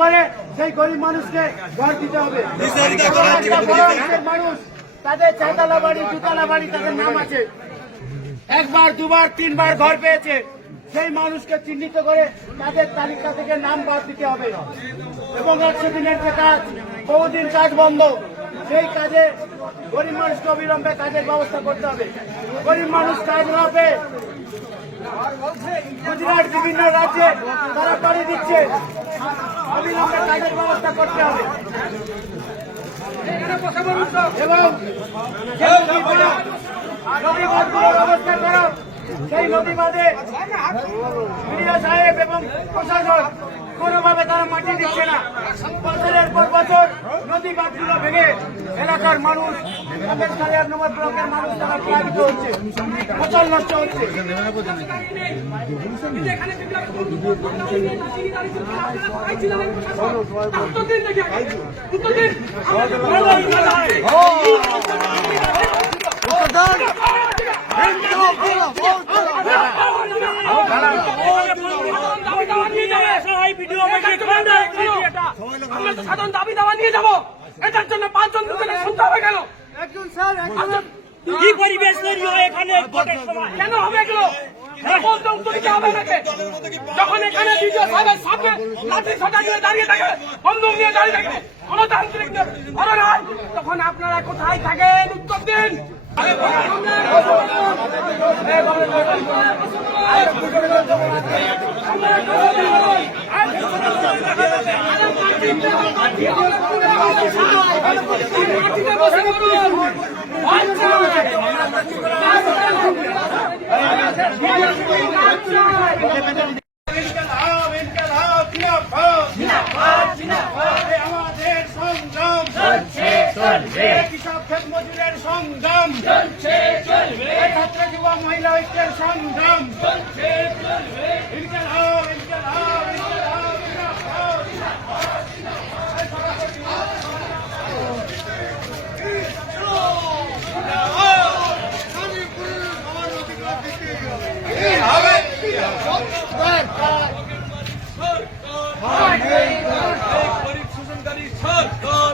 করে সেই গরিব মানুষকে ঘর দিতে হবে। মানুষ তাদের চাতালা বাড়ি দুতলা বাড়ি তাদের নাম আছে। একবার দুবার তিনবার ঘর পেয়েছে। সেই মানুষকে চিহ্নিত করে তাদের তালিকা থেকে নাম বাদ দিতে হবে। এবং একশো দিনের যে কাজ বহুদিন কাজ বন্ধ। সেই কাজে গরিব মানুষকে অবিলম্বে কাজের ব্যবস্থা করতে হবে। গরিব মানুষ কাজ না পেয়ে গুজরাট বিভিন্ন রাজ্যে তারা বাড়ি দিচ্ছে। অবিলম্বে কাজের ব্যবস্থা করতে হবে। এবং ব্যবস্থা করো সেই নদী বাঁধে মিডিয়া সাহেব এবং প্রশাসন কোনোভাবে তারা মাটি দিচ্ছে না। বছরের পর বছর নদী বাঁধগুলো ভেঙে এলাকার মানুষ আমাদের নম্বর ব্লকের মানুষ তারা প্লাবিত হচ্ছে ফসল নষ্ট হচ্ছে। সাধারণ দাবি দাবা নিয়ে যাব এটার জন্য পাঁচজন হবে কেন কি পরিবেশ তৈরি হয় এখানে ভোটের সময় কেন হবে এগুলো যখন এখানে বিজয় সাহেবের দাঁড়িয়ে থাকে বন্দুক নিয়ে দাঁড়িয়ে তখন আপনারা কোথায় থাকেন? উত্তর দিন। আমাদের সংগ্রাম এই কৃষক ক্ষেত চলছে চলবে। ছাত্র যুব মহিলা ঐক্যের সংগ্রাম চলছে ইনকালাব, ইনকালাব, জিন্দাবাদ। গরিব শোষণকারী সরকার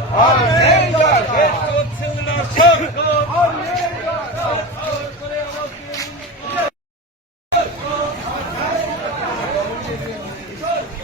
হচ্ছে ওনার সরকার কাজ বন্ধ কেন তৃণমূল সরকার জবাব দাও জবাব চাই জবাব এই জবাব চাইতে আজকে সন্দেশখালী এক নম্বর ব্লকের কোন ডেপুটেশনে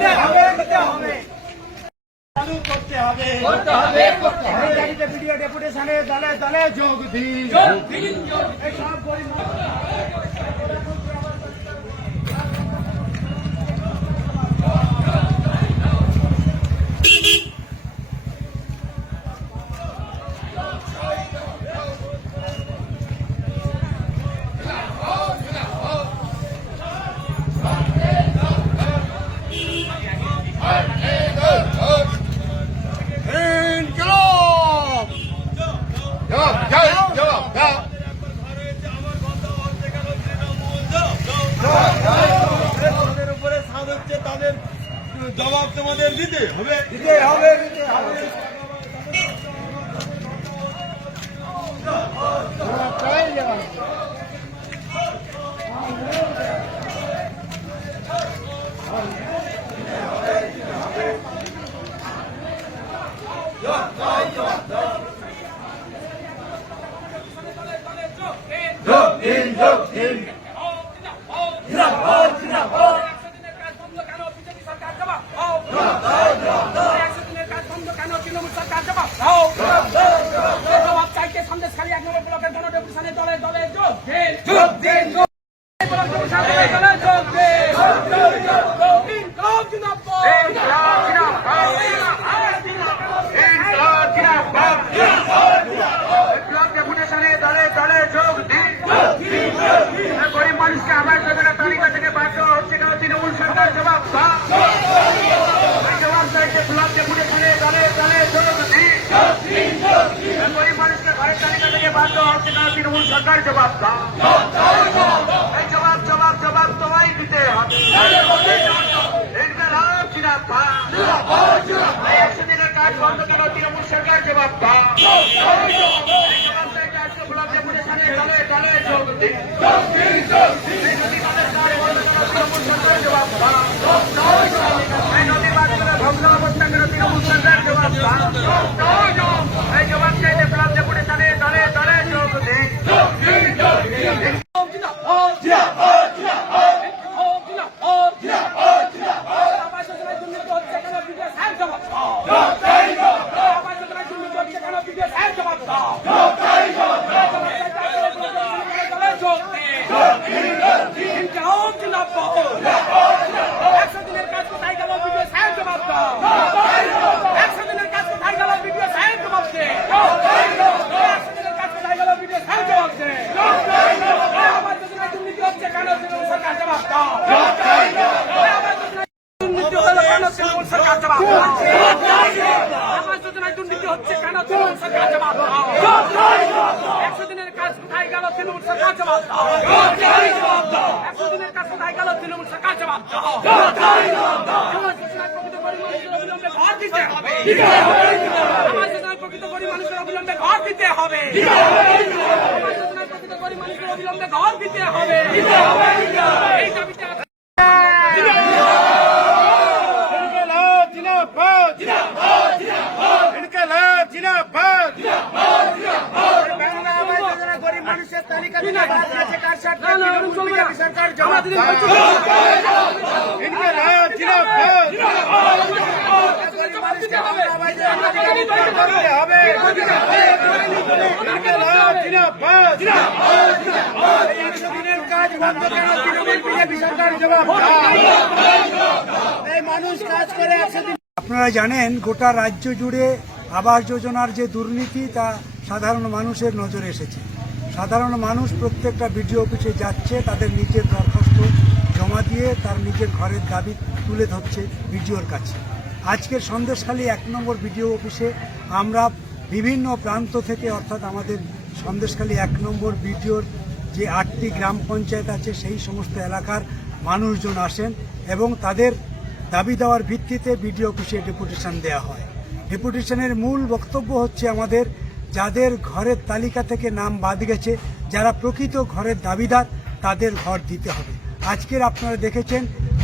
দিতে হবে দিতে হবে। চালু করতে হবে। করতে হবে করতে হবে। ভিডিও ডেপুটেশনে দলে দলে যোগ দিন। যোগ দিন যোগ এই সব গরিব মানুষ- তাদের উপরে সাদ হচ্ছে তাদের জবাব তোমাদের দিতে হবে দিতে হবে দিতে হবে যোগ দিন যোগ দিন জিন্দাবাদ জিন্দাবাদ একশো দিনের কাজ বন্ধ কেন বিজেপি সরকার জবাব দাও একশো দিনের কাজ বন্ধ কেন তৃণমূল সরকার জবাব দাও জবাব চাইতে সন্দেশখালী এক নম্বর ব্লকের কোন ডেপুটেশনে দলে দলে যোগ দেওয়া হচ্ছে না তৃণমূল সরকার জবাব দাও। এই জবাব জবাব জবাব তোমায় দিতে হবে। ইনকলাব জিন্দাবাদ। একশো দিনের কাজ বন্ধ কেন তৃণমূল সরকার জবাব দাও। জবাব চাইতে আজকে গোলাপ জামুনের সামনে দলে দলে যোগ দিন। এই নদী বাঁধের কাজ বন্ধ কেন তৃণমূল সরকার জবাব দাও এই নদী বাঁধগুলো ধ্বংস অবস্থা কেন তৃণমূল সরকার জবাব দাও এই জবাব চাইতে গোলাপ জামুনের সামনে দলে দলে যোগ দিন একশো দিনের কাজ কোথায় গেল ভিডিও সাহেব জবাব দাও একশো দিনের কাজ কোথায় গেল ভিডিও সাহেব জবাব দে একশো দিনের কাজ কোথায় গেল ভিডিও সাহেব জবাব দে আমার যোজনায় দুর্নীতি হচ্ছে কেন তৃণমূল সরকার জবাব দাও আমার যোজনায় দুর্নীতি হলো কেন তৃণমূল একশো দিনের কাজ একশো দিনের কাজ কোথায় গেল? তৃণমূল সরকার ঘর দিতে হবে। প্রকৃত গরিব মানুষের ঘর দিতে হবে। অবিলম্বে ঘর দিতে হবে। এই দাবিতে ইনকলাব জিন্দাবাদ ইনকলাব জিন্দাবাদ বাংলা আবাস যোজনা গরিব মানুষের তালিকা থেকে বাদ দিয়েছে কার সরকার? বিজেপি সরকার জবাব দাও। ইনকলাব জিন্দাবাদ গরিব মানুষকে বাংলা আবাস যোজনা করতে হবে। ইনকলাব জিন্দাবাদ এই একশো দিনের কাজ বন্ধ কেন? তৃণমূল বিজেপি সরকার জবাব এই মানুষ কাজ করে একশো দিন আপনারা জানেন গোটা রাজ্য জুড়ে আবাস যোজনার যে দুর্নীতি, তা সাধারণ মানুষের নজরে এসেছে। সাধারণ মানুষ প্রত্যেকটা বিডিও অফিসে যাচ্ছে, তাদের নিজের দরখাস্ত জমা দিয়ে তার নিজের ঘরের দাবি তুলে ধরছে বিডিওর কাছে। আজকের সন্দেশখালী এক নম্বর বিডিও অফিসে আমরা বিভিন্ন প্রান্ত থেকে, অর্থাৎ আমাদের সন্দেশখালী এক নম্বর বিডিওর যে আটটি গ্রাম পঞ্চায়েত আছে, সেই সমস্ত এলাকার মানুষজন আসেন এবং তাদের দাবি দেওয়ার ভিত্তিতে বিডিও অফিসে ডেপুটেশন দেওয়া হয়। ডেপুটেশনের মূল বক্তব্য হচ্ছে আমাদের যাদের ঘরের তালিকা থেকে নাম বাদ গেছে, যারা প্রকৃত ঘরের দাবিদার, তাদের ঘর দিতে হবে। আজকের আপনারা দেখেছেন,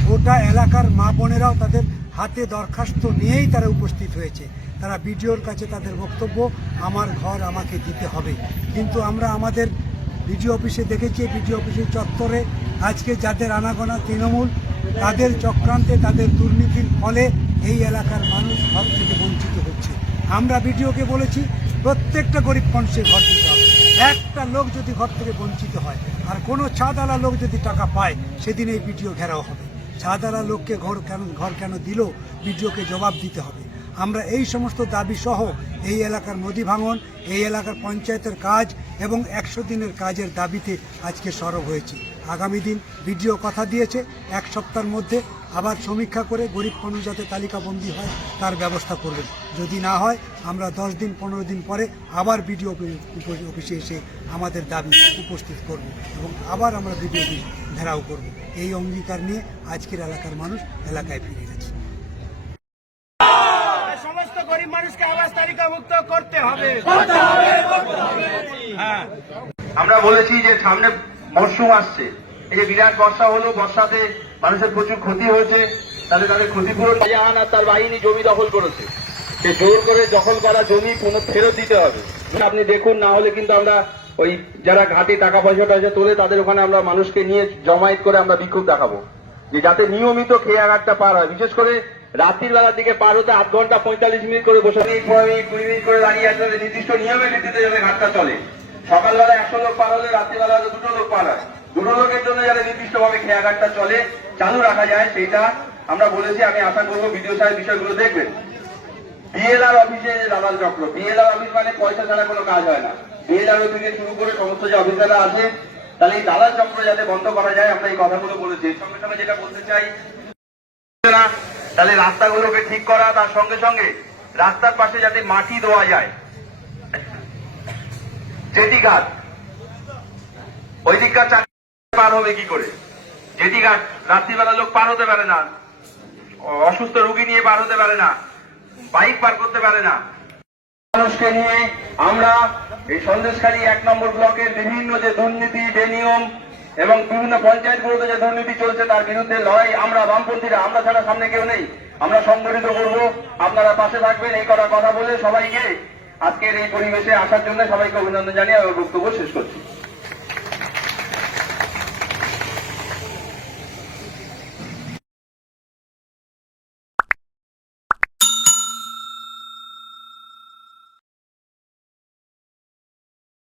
গোটা এলাকার মা বোনেরাও তাদের হাতে দরখাস্ত নিয়েই তারা উপস্থিত হয়েছে। তারা বিডিওর কাছে তাদের বক্তব্য, আমার ঘর আমাকে দিতে হবে। কিন্তু আমরা আমাদের বিডিও অফিসে দেখেছি, বিডিও অফিসের চত্বরে আজকে যাদের আনাগোনা তৃণমূল, তাদের চক্রান্তে তাদের দুর্নীতির ফলে এই এলাকার মানুষ ঘর থেকে আমরা বিডিওকে বলেছি, প্রত্যেকটা গরিব মানুষের ঘর দিতে হবে। একটা লোক যদি ঘর থেকে বঞ্চিত হয়, আর কোনো ছাদালা লোক যদি টাকা পায়, সেদিন এই বিডিও ঘেরাও হবে। ছাদালা লোককে ঘর কেন ঘর কেন দিল বিডিওকে জবাব দিতে হবে। আমরা এই সমস্ত দাবি সহ এই এলাকার নদী ভাঙন, এই এলাকার পঞ্চায়েতের কাজ এবং একশো দিনের কাজের দাবিতে আজকে সরব হয়েছি। আগামী দিন বিডিও কথা দিয়েছে। এক সপ্তাহের মধ্যে আবার সমীক্ষা করে গরিব মানুষ যাতে তালিকাবন্দি হয় তার ব্যবস্থা করবেন। যদি না হয় আমরা দশ দিন পনেরো দিন পরে আবার বিডিও অফিসে এসে আমাদের দাবি উপস্থিত করব এবং আবার আমরা বিডিও অফিস ঘেরাও করব। এই অঙ্গীকার নিয়ে আজকের এলাকার মানুষ এলাকায় ফিরে গেছে। সমস্ত গরিব মানুষকে আবাস তালিকা করতে হবে। আমরা বলেছি যে সামনে মরশুম আসছে। এই যে বিরাট বর্ষা হলো বর্ষাতে মানুষের প্রচুর ক্ষতি হয়েছে তাহলে তাদের ক্ষতিপূরণ শাহজাহান আর তার বাহিনী জমি দখল করেছে। সে জোর করে দখল করা জমি পুনঃ ফেরত দিতে হবে। আপনি দেখুন না হলে কিন্তু আমরা ওই যারা ঘাটে টাকা পয়সা টয়সা তোলে তাদের ওখানে আমরা মানুষকে নিয়ে জমায়েত করে আমরা বিক্ষোভ দেখাবো। যে যাতে নিয়মিত খেয়ে আঘাতটা পার হয়। বিশেষ করে রাত্রির বেলার দিকে পার হতে আধ ঘণ্টা পঁয়তাল্লিশ মিনিট করে বসে মিনিট কুড়ি মিনিট করে দাঁড়িয়ে আসলে নির্দিষ্ট নিয়মের ভিত্তিতে যাতে ঘাটটা চলে। সকালবেলা একশো লোক পার হলে, রাত্রিবেলা হয়তো দুটো লোক পার হয়। দুটো লোকের জন্য যাতে নির্দিষ্টভাবে খেয়া ঘাটটা চলে, চালু রাখা যায়, সেটা আমরা বলেছি, আমি আশা করব ভিডিও সাহেব বিষয়গুলো দেখবেন। বিএলআর অফিসে দালাল চক্র। বিএলআর অফিস মানে পয়সা ছাড়া কোনো কাজ হয় না। বিএলআর থেকে শুরু করে সমস্ত যে অফিসাররা আছে, তাহলে এই দালাল চক্র যাতে বন্ধ করা যায়, আমরা এই কথাগুলো বলেছি। সঙ্গে সঙ্গে যেটা বলতে চাই, তাহলে রাস্তাগুলোকে ঠিক করা, তার সঙ্গে সঙ্গে রাস্তার পাশে যাতে মাটি দেওয়া যায়। জেটি ঘাট ওই দিককার চাকরি পার হবে কি করে? জেটি ঘাট রাত্রিবেলা লোক পার হতে পারে না। অসুস্থ রোগী নিয়ে পার হতে পারে না। বাইক পার করতে পারে না। মানুষকে নিয়ে আমরা এই সন্দেশখালী এক নম্বর ব্লকের বিভিন্ন যে দুর্নীতি বেনিয়ম এবং বিভিন্ন পঞ্চায়েতগুলোতে যে দুর্নীতি চলছে, তার বিরুদ্ধে লড়াই আমরা বামপন্থীরা, আমরা ছাড়া সামনে কেউ নেই। আমরা সংগঠিত করব। আপনারা পাশে থাকবেন, এই কথা বলে সবাইকে আজকের এই পরিবেশে আসার জন্য সবাইকে অভিনন্দন জানিয়ে আমার বক্তব্য শেষ করছি।